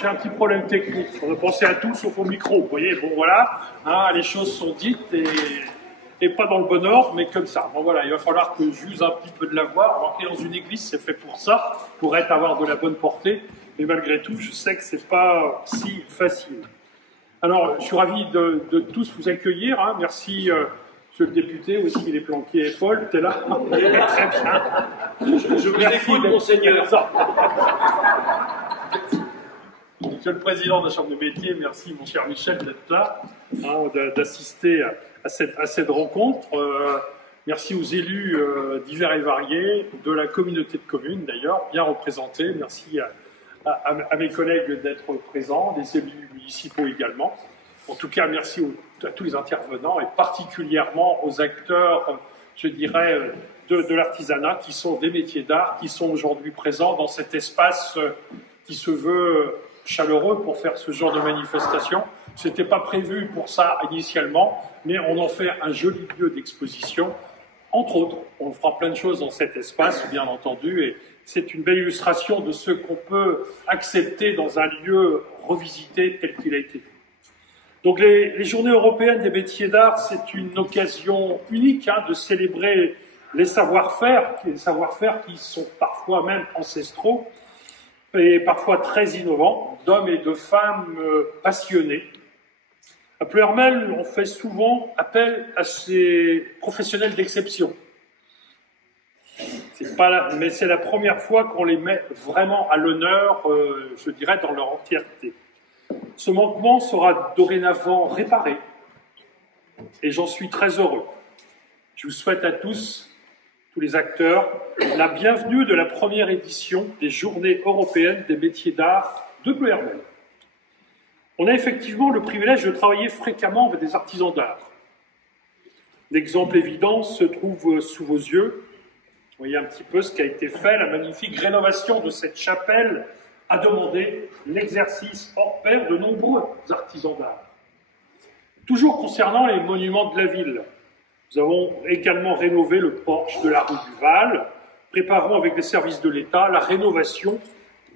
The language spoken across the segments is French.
J'ai un petit problème technique. On a pensé à tout sauf au micro. Vous voyez, bon voilà, hein, les choses sont dites et pas dans le bon ordre, mais comme ça. Bon voilà, il va falloir que j'use un petit peu de la voix. Rentrer dans une église, c'est fait pour ça, pour avoir de la bonne portée. Mais malgré tout, je sais que c'est pas si facile. Alors, je suis ravi de tous vous accueillir. Hein. Merci, monsieur le député, aussi il est planqué et Paul, t'es là. Très bien. Je vous écoute, monseigneur. Monsieur le président de la Chambre des métiers, merci mon cher Michel d'être là, hein, d'assister à cette rencontre. Merci aux élus divers et variés, de la communauté de communes d'ailleurs, bien représentés. Merci à mes collègues d'être présents, des élus municipaux également. En tout cas, merci à tous les intervenants et particulièrement aux acteurs, je dirais, de l'artisanat qui sont des métiers d'art, qui sont aujourd'hui présents dans cet espace qui se veut chaleureux pour faire ce genre de manifestation. C'était pas prévu pour ça initialement, mais on en fait un joli lieu d'exposition. Entre autres, on fera plein de choses dans cet espace, bien entendu, et c'est une belle illustration de ce qu'on peut accepter dans un lieu revisité tel qu'il a été vu. Donc les Journées européennes des métiers d'art, c'est une occasion unique hein, de célébrer les savoir-faire qui sont parfois même ancestraux, et parfois très innovants, d'hommes et de femmes passionnés. À Ploërmel, on fait souvent appel à ces professionnels d'exception. Mais c'est la première fois qu'on les met vraiment à l'honneur, je dirais, dans leur entièreté. Ce manquement sera dorénavant réparé, et j'en suis très heureux. Je vous souhaite à tous les acteurs, la bienvenue de la première édition des Journées européennes des métiers d'art de Ploërmel. On a effectivement le privilège de travailler fréquemment avec des artisans d'art. L'exemple évident se trouve sous vos yeux. Vous voyez un petit peu ce qui a été fait. La magnifique rénovation de cette chapelle a demandé l'exercice hors pair de nombreux artisans d'art. Toujours concernant les monuments de la ville, nous avons également rénové le porche de la rue du Val, préparant avec les services de l'État la rénovation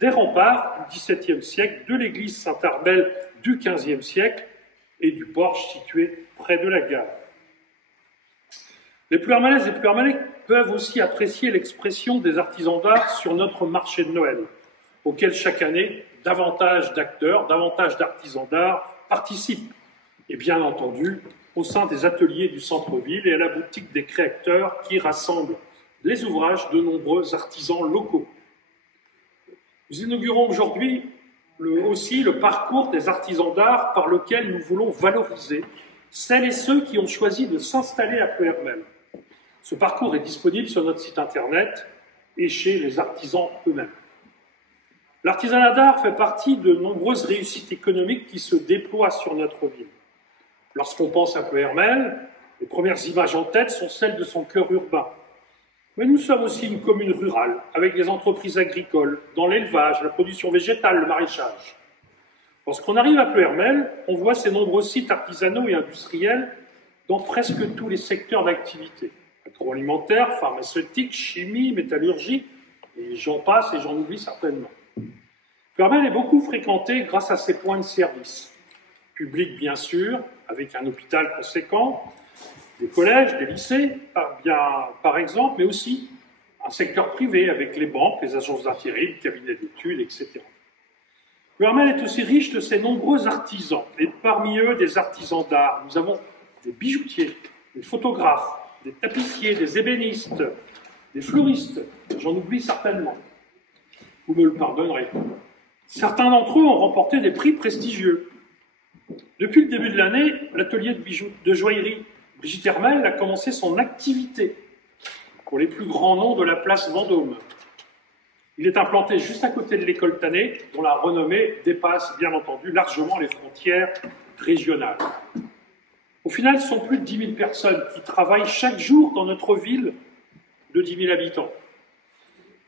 des remparts du XVIIe siècle, de l'église Saint-Arbel du XVe siècle et du porche situé près de la gare. Les Ploërmalaises et Ploërmalais peuvent aussi apprécier l'expression des artisans d'art sur notre marché de Noël, auquel chaque année davantage d'acteurs, davantage d'artisans d'art participent. Et bien entendu, au sein des ateliers du centre-ville et à la boutique des créateurs qui rassemble les ouvrages de nombreux artisans locaux. Nous inaugurons aujourd'hui aussi le parcours des artisans d'art par lequel nous voulons valoriser celles et ceux qui ont choisi de s'installer à Ploërmel. Ce parcours est disponible sur notre site internet et chez les artisans eux-mêmes. L'artisanat d'art fait partie de nombreuses réussites économiques qui se déploient sur notre ville. Lorsqu'on pense à Ploërmel, les premières images en tête sont celles de son cœur urbain. Mais nous sommes aussi une commune rurale, avec des entreprises agricoles, dans l'élevage, la production végétale, le maraîchage. Lorsqu'on arrive à Ploërmel, on voit ces nombreux sites artisanaux et industriels dans presque tous les secteurs d'activité. Agroalimentaire, pharmaceutique, chimie, métallurgie, et j'en passe et j'en oublie certainement. Ploërmel est beaucoup fréquenté grâce à ses points de service. Public, bien sûr, avec un hôpital conséquent, des collèges, des lycées, par exemple, mais aussi un secteur privé avec les banques, les agences d'intérim, les cabinets d'études, etc. Ploërmel est aussi riche de ses nombreux artisans, et parmi eux des artisans d'art. Nous avons des bijoutiers, des photographes, des tapissiers, des ébénistes, des fleuristes, j'en oublie certainement. Vous me le pardonnerez. Certains d'entre eux ont remporté des prix prestigieux. Depuis le début de l'année, l'atelier de joaillerie Brigitte Hermel a commencé son activité pour les plus grands noms de la place Vendôme. Il est implanté juste à côté de l'école Tanet, dont la renommée dépasse bien entendu largement les frontières régionales. Au final, ce sont plus de 10 000 personnes qui travaillent chaque jour dans notre ville de 10 000 habitants.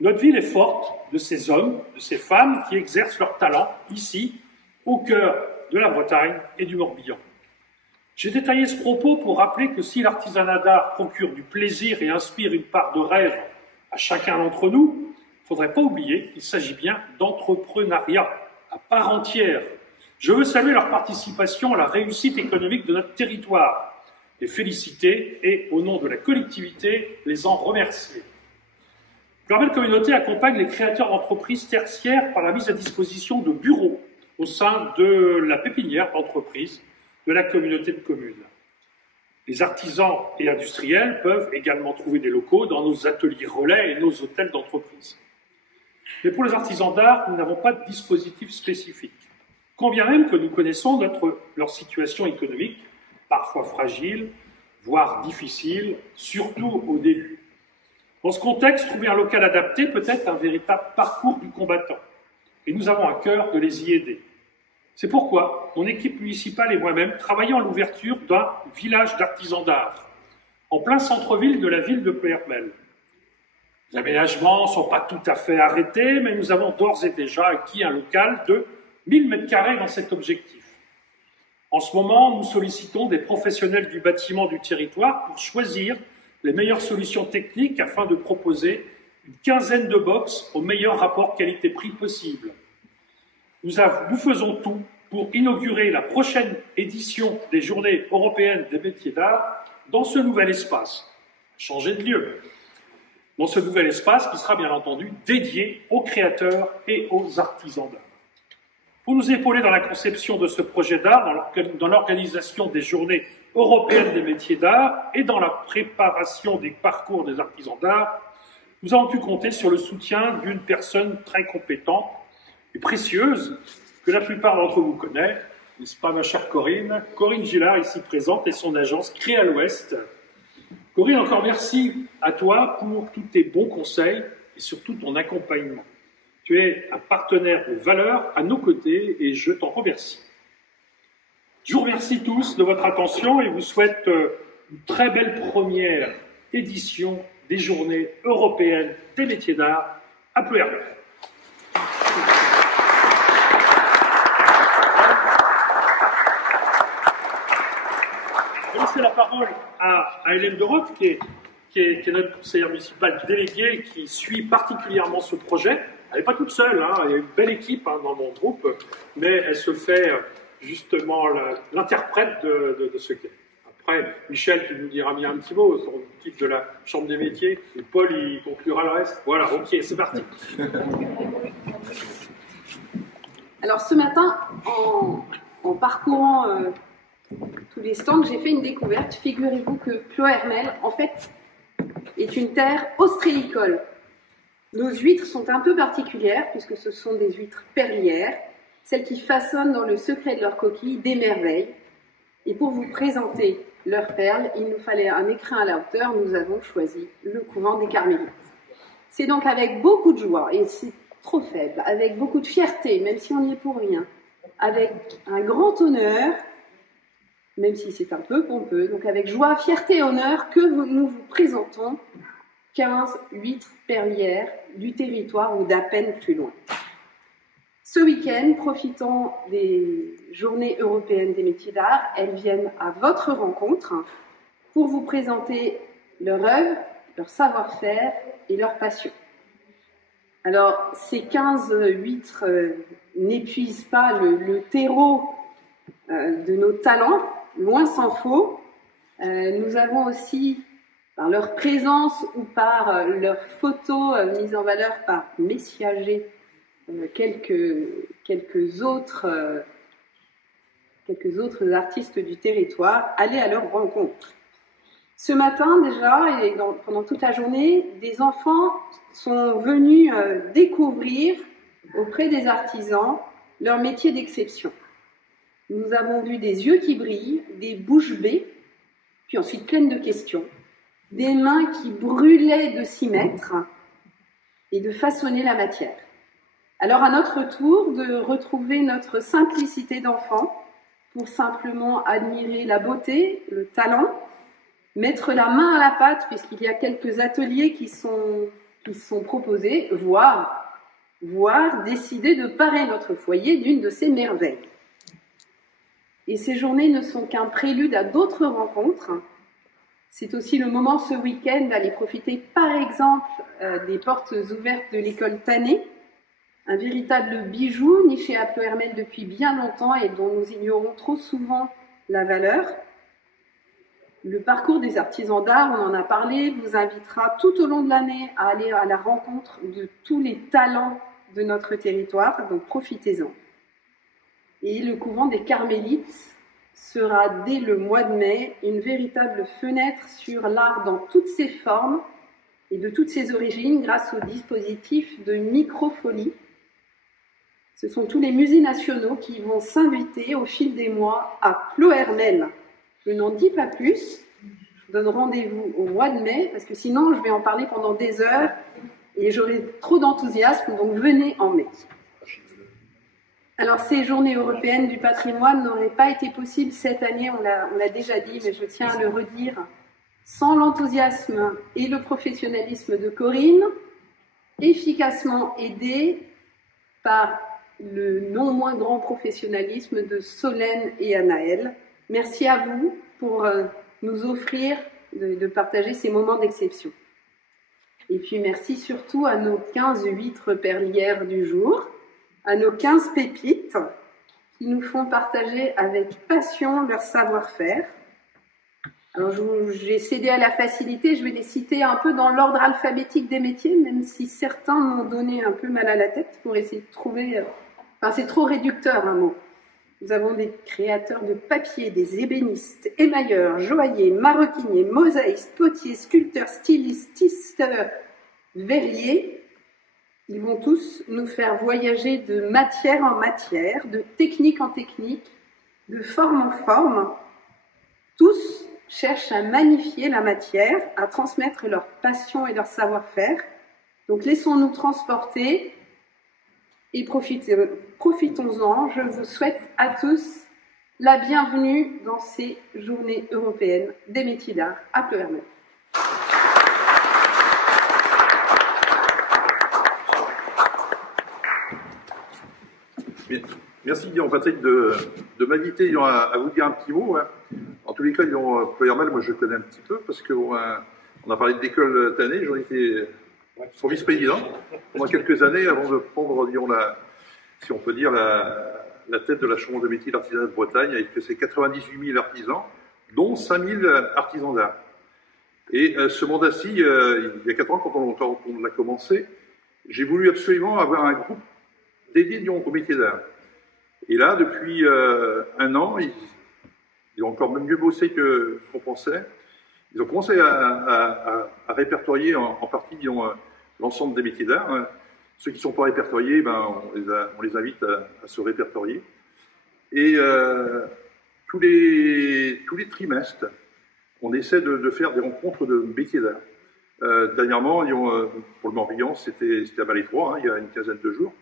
Notre ville est forte de ces hommes, de ces femmes qui exercent leur talent ici, au cœur de la Bretagne et du Morbihan. J'ai détaillé ce propos pour rappeler que si l'artisanat d'art procure du plaisir et inspire une part de rêve à chacun d'entre nous, il ne faudrait pas oublier qu'il s'agit bien d'entrepreneuriat à part entière. Je veux saluer leur participation à la réussite économique de notre territoire, les féliciter et, au nom de la collectivité, les en remercier. La belle communauté accompagne les créateurs d'entreprises tertiaires par la mise à disposition de bureaux au sein de la pépinière d'entreprise de la communauté de communes. Les artisans et industriels peuvent également trouver des locaux dans nos ateliers relais et nos hôtels d'entreprise. Mais pour les artisans d'art, nous n'avons pas de dispositif spécifique. Quand bien même que nous connaissons leur situation économique, parfois fragile, voire difficile, surtout au début. Dans ce contexte, trouver un local adapté peut être un véritable parcours du combattant. Et nous avons à cœur de les y aider. C'est pourquoi mon équipe municipale et moi-même travaillons à l'ouverture d'un village d'artisans d'art, en plein centre-ville de la ville de Ploërmel. Les aménagements ne sont pas tout à fait arrêtés, mais nous avons d'ores et déjà acquis un local de 1000 m² dans cet objectif. En ce moment, nous sollicitons des professionnels du bâtiment du territoire pour choisir les meilleures solutions techniques afin de proposer une quinzaine de box au meilleur rapport qualité-prix possible. Nous faisons tout pour inaugurer la prochaine édition des Journées européennes des métiers d'art dans ce nouvel espace. Changer de lieu. Dans ce nouvel espace qui sera bien entendu dédié aux créateurs et aux artisans d'art. Pour nous épauler dans la conception de ce projet d'art, dans l'organisation des Journées européennes des métiers d'art et dans la préparation des parcours des artisans d'art, nous avons pu compter sur le soutien d'une personne très compétente et précieuse que la plupart d'entre vous connaissent, n'est-ce pas ma chère Corinne Gillard, ici présente, et son agence Créa l'Ouest. Corinne, encore merci à toi pour tous tes bons conseils et surtout ton accompagnement. Tu es un partenaire de valeur à nos côtés et je t'en remercie. Je vous remercie tous de votre attention et vous souhaite une très belle première édition des Journées européennes des métiers d'art à Ploërmel. Je vais laisser la parole à Hélène Doroth, qui est notre conseillère municipale déléguée, qui suit particulièrement ce projet. Elle n'est pas toute seule, hein, il y a une belle équipe dans mon groupe, mais elle se fait justement l'interprète de ce qu'est. Après, Michel, tu nous diras bien un petit mot sur le titre de la Chambre des métiers, et Paul, il conclura le reste. Voilà, ok, c'est parti. Alors ce matin, en parcourant tous les stands, j'ai fait une découverte. Figurez-vous que Ploërmel, en fait, est une terre ostréicole. Nos huîtres sont un peu particulières puisque ce sont des huîtres perlières, celles qui façonnent dans le secret de leur coquille des merveilles. Et pour vous présenter leurs perles, il nous fallait un écrin à la hauteur. Nous avons choisi le couvent des Carmélites. C'est donc avec beaucoup de joie, et c'est trop faible, avec beaucoup de fierté, même si on n'y est pour rien, avec un grand honneur, même si c'est un peu pompeux, donc avec joie, fierté et honneur, que nous vous présentons 15 huîtres perlières du territoire ou d'à peine plus loin. Ce week-end, profitant des Journées européennes des métiers d'art, elles viennent à votre rencontre pour vous présenter leur œuvre, leur savoir-faire et leur passion. Alors, ces 15 huîtres n'épuisent pas le terreau de nos talents, loin s'en faut. Nous avons aussi, par leur présence ou par leurs photos mises en valeur par Messiager, quelques autres artistes du territoire, aller à leur rencontre. Ce matin déjà, et pendant toute la journée, des enfants sont venus découvrir auprès des artisans leur métier d'exception. Nous avons vu des yeux qui brillent, des bouches bées, puis ensuite pleines de questions, des mains qui brûlaient de s'y mettre, et de façonner la matière. Alors à notre tour de retrouver notre simplicité d'enfant pour simplement admirer la beauté, le talent, mettre la main à la pâte puisqu'il y a quelques ateliers qui sont proposés, voire décider de parer notre foyer d'une de ces merveilles. Et ces journées ne sont qu'un prélude à d'autres rencontres. C'est aussi le moment ce week-end d'aller profiter par exemple des portes ouvertes de l'école Tané, un véritable bijou niché à Ploërmel depuis bien longtemps et dont nous ignorons trop souvent la valeur. Le parcours des artisans d'art, on en a parlé, vous invitera tout au long de l'année à aller à la rencontre de tous les talents de notre territoire, donc profitez-en. Et le couvent des Carmélites sera dès le mois de mai une véritable fenêtre sur l'art dans toutes ses formes et de toutes ses origines grâce au dispositif de microfolie. Ce sont tous les musées nationaux qui vont s'inviter au fil des mois à Ploërmel. Je n'en dis pas plus, je donne rendez-vous au mois de mai parce que sinon je vais en parler pendant des heures et j'aurai trop d'enthousiasme, donc venez en mai. Alors ces journées européennes du patrimoine n'auraient pas été possibles cette année, on l'a déjà dit, mais je tiens à le redire, sans l'enthousiasme et le professionnalisme de Corinne, efficacement aidée par le non moins grand professionnalisme de Solène et Anaëlle. Merci à vous pour nous offrir de partager ces moments d'exception. Et puis merci surtout à nos 15 huîtres perlières du jour, à nos 15 pépites qui nous font partager avec passion leur savoir-faire. Alors j'ai cédé à la facilité, je vais les citer un peu dans l'ordre alphabétique des métiers, même si certains m'ont donné un peu mal à la tête pour essayer de trouver... Enfin, c'est trop réducteur un mot. Nous avons des créateurs de papier, des ébénistes, émailleurs, joailliers, maroquiniers, mosaïstes, potiers, sculpteurs, stylistes, tisseurs, verriers. Ils vont tous nous faire voyager de matière en matière, de technique en technique, de forme en forme. Tous cherchent à magnifier la matière, à transmettre leur passion et leur savoir-faire. Donc laissons-nous transporter et profitons-en. Je vous souhaite à tous la bienvenue dans ces journées européennes des métiers d'art à Ploërmel. Merci Patrick de m'inviter à vous dire un petit mot. En tous les cas, Ploërmel, moi je connais un petit peu parce qu'on a parlé de l'école Tané, j'en étais son vice-président pendant quelques années avant de prendre, si on peut dire, la tête de la Chambre de métiers d'artisanat de Bretagne avec ses 98 000 artisans, dont 5 000 artisans d'art. Et ce mandat-ci, il y a 4 ans, quand on l'a commencé, j'ai voulu absolument avoir un groupe dédié au métier d'art. Et là, depuis 1 an, ils ont encore mieux bossé qu'on pensait. Ils ont commencé à répertorier en partie l'ensemble des métiers d'art. Ceux qui ne sont pas répertoriés, on les invite à se répertorier. Et tous les trimestres, on essaie de faire des rencontres de métiers d'art. Dernièrement, pour le Morbihan, c'était à Ballet-Froid, il y a une quinzaine de jours.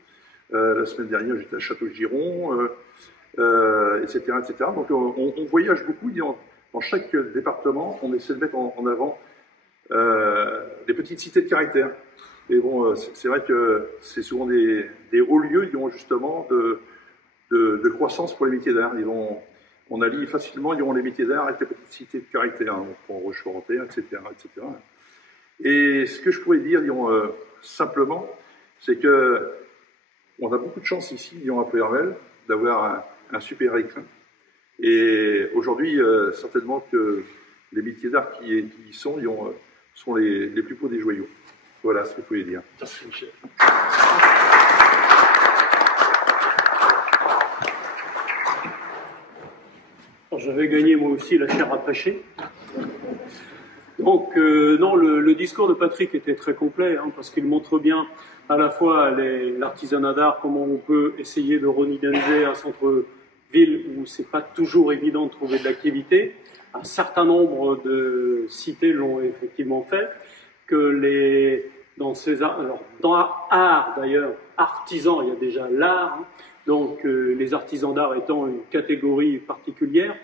La semaine dernière, j'étais à Château-Giron, etc., etc. Donc on voyage beaucoup. Dans chaque département, on essaie de mettre en avant des petites cités de caractère. Et bon, c'est vrai que c'est souvent des hauts lieux, justement, de croissance pour les métiers d'art. On allie facilement les métiers d'art avec les petites cités de caractère. On prend Roche-Forêt, etc., etc. Et ce que je pourrais dire, simplement, c'est que on a beaucoup de chance ici, à Ploërmel, d'avoir un super écrin. Et aujourd'hui, certainement que les métiers d'art qui y sont les plus beaux des joyaux. Voilà ce que je pouvais dire. Merci, Michel. J'avais gagné moi aussi la chair à pêcher. Donc, non, le discours de Patrick était très complet, parce qu'il montre bien à la fois l'artisanat d'art, comment on peut essayer de redynamiser un centre-ville où c'est pas toujours évident de trouver de l'activité. Un certain nombre de cités l'ont effectivement fait, que dans ces arts. Alors, dans art d'ailleurs, artisan, il y a déjà l'art, hein. Donc les artisans d'art étant une catégorie particulière,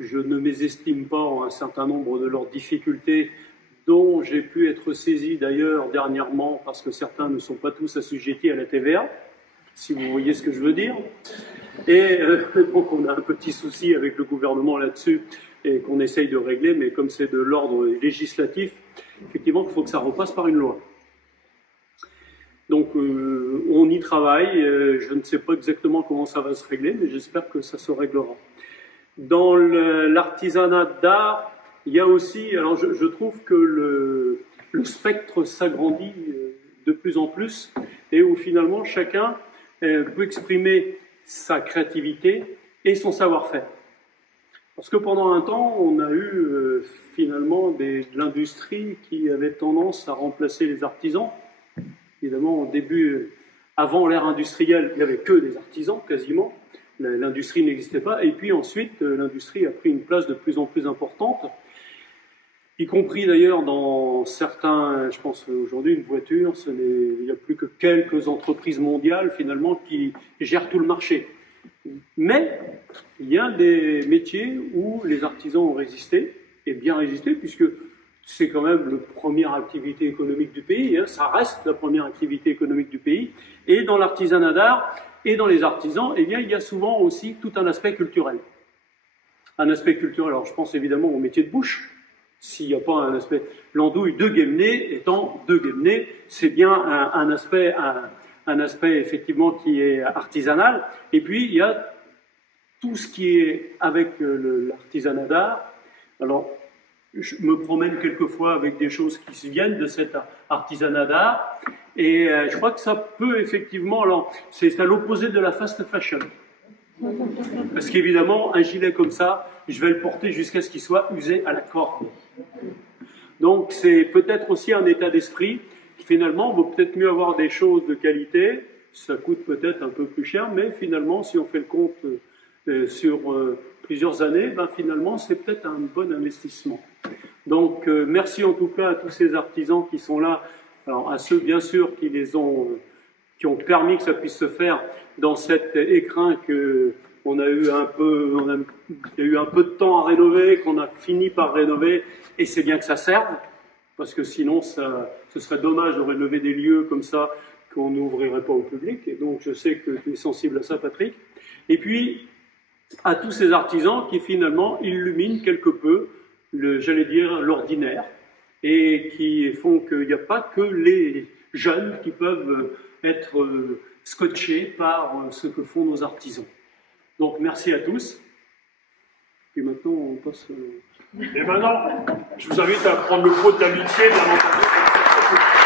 je ne mésestime pas un certain nombre de leurs difficultés dont j'ai pu être saisi d'ailleurs dernièrement parce que certains ne sont pas tous assujettis à la TVA, si vous voyez ce que je veux dire. Et donc on a un petit souci avec le gouvernement là-dessus et qu'on essaye de régler, mais comme c'est de l'ordre législatif, effectivement il faut que ça repasse par une loi. Donc on y travaille, je ne sais pas exactement comment ça va se régler, mais j'espère que ça se réglera. Dans l'artisanat d'art, il y a aussi, alors je trouve que le spectre s'agrandit de plus en plus, et où finalement chacun peut exprimer sa créativité et son savoir-faire. Parce que pendant un temps, on a eu finalement de l'industrie qui avait tendance à remplacer les artisans. Évidemment, au début, avant l'ère industrielle, il n'y avait que des artisans, quasiment. L'industrie n'existait pas. Et puis ensuite, l'industrie a pris une place de plus en plus importante, y compris d'ailleurs dans certains, je pense aujourd'hui, une voiture, il n'y a plus que quelques entreprises mondiales, finalement, qui gèrent tout le marché. Mais il y a des métiers où les artisans ont résisté, et bien résisté, puisque c'est quand même la première activité économique du pays, hein, ça reste la première activité économique du pays. Et dans l'artisanat d'art et dans les artisans, eh bien, il y a souvent aussi tout un aspect culturel. Un aspect culturel, alors je pense évidemment au métier de bouche. S'il n'y a pas un aspect, l'andouille de Guémené étant de Guémené, c'est bien un aspect effectivement qui est artisanal. Et puis il y a tout ce qui est avec l'artisanat d'art. Alors, je me promène quelquefois avec des choses qui viennent de cet artisanat d'art, et je crois que ça peut effectivement, alors c'est à l'opposé de la fast fashion. Parce qu'évidemment, un gilet comme ça, je vais le porter jusqu'à ce qu'il soit usé à la corde. Donc c'est peut-être aussi un état d'esprit qui finalement vaut peut-être mieux avoir des choses de qualité, ça coûte peut-être un peu plus cher, mais finalement, si on fait le compte sur plusieurs années, ben finalement, c'est peut-être un bon investissement. Donc, merci en tout cas à tous ces artisans qui sont là, alors à ceux bien sûr qui ont permis que ça puisse se faire dans cet écrin que on a eu un peu, il y a eu un peu de temps à rénover, qu'on a fini par rénover, et c'est bien que ça serve, parce que sinon, ce serait dommage de rénover des lieux comme ça qu'on n'ouvrirait pas au public. Et donc, je sais que tu es sensible à ça, Patrick. Et puis, à tous ces artisans qui finalement illuminent quelque peu, j'allais dire, l'ordinaire, et qui font qu'il n'y a pas que les jeunes qui peuvent être scotchés par ce que font nos artisans. Donc merci à tous. Et maintenant on passe... Et maintenant, je vous invite à prendre le pot de l'amitié, bien entendu.